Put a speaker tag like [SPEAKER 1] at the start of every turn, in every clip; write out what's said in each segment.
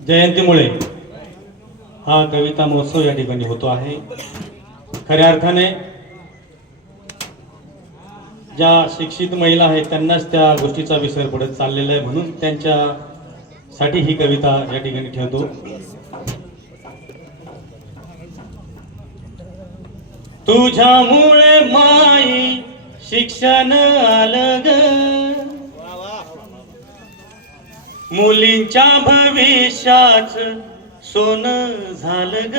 [SPEAKER 1] जयंतीमुळे हा कविता महोत्सव या ठिकाणी होतो आहे. खऱ्या अर्थाने ज्या शिक्षित महिला आहेत त्यांनाच त्या गोष्टीचा विसर पडत चाललेला आहे म्हणून त्यांच्यासाठी ही कविता या ठिकाणी ठेवतो. तुझ्यामुळे माई शिक्षण आलं ग. मुलींच्या भविष्याच सोनं झालं ग.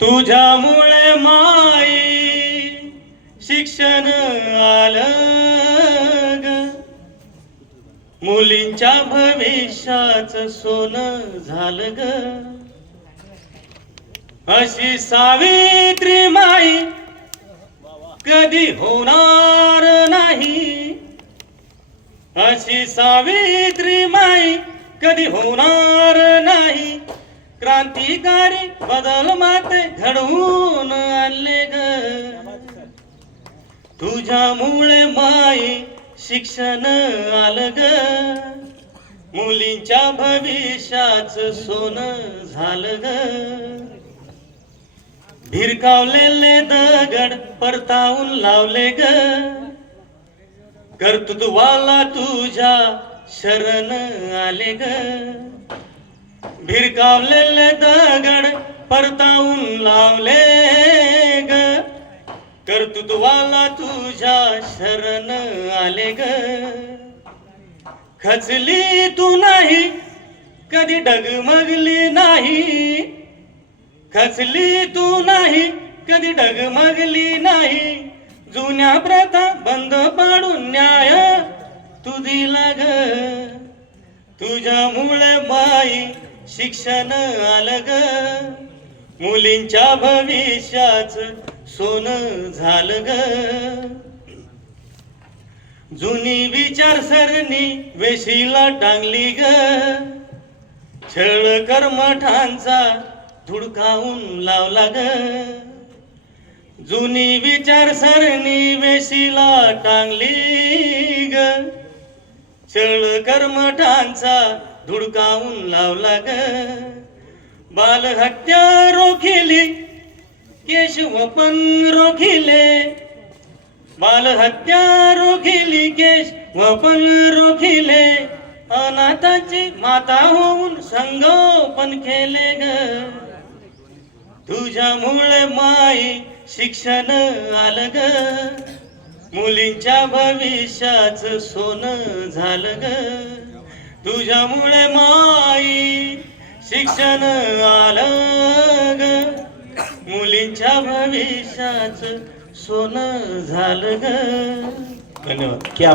[SPEAKER 1] तुझ्यामुळे माई शिक्षण आलं ग. मुलींच्या भविष्याच सोनं झालं ग. अशी सावित्री माई कधी होणार नाही. अशी सावित्री माई कधी होणार नाही. क्रांतिकारी बदल माते घडवून आणले ग. तुझ्यामुळे माई शिक्षण आलं ग. मुलींच्या भविष्याच सोनं झालं ग. भिरकावलेले दगड परतावून लावले ग. कर्तृत्वाला तुझ्या शरण आले ग. भिरकावलेले दगड परतावून लावले ग. कर्तृत्वाला तुझ्या शरण आले ग. खचली तू नाही कधी डगमगली नाही. खचली तू नाही कधी डगमगली नाही. जुन्या प्रथा बंद पाडून न्याय तू दिला ग तुझ्यामुळे माई शिक्षण आलं ग मुलींच्या भविष्याच सोनं झालं ग जुनी विचारसरणी वेशीला टांगली ग. छळ कर्मठांचा धुडकावून लावला ग. जुनी विचारसरणी वेशीला टांगली ग. छळ कर्मठांचा धुडकावून लावला ग. बालहत्या रोखिली केशवपन रोखिले. बालहत्या रोखिली केश वपन रोखिले. अनाथाची माता होऊन संगोपन केले ग. तुझ्यामुळे माई शिक्षण आलं ग. मुलींच्या भविष्याच सोनं झालं ग. तुझ्यामुळे माई शिक्षण आलं ग. मुलींच्या भविष्याच सोनं झालं ग. धन्यवाद.
[SPEAKER 2] क्या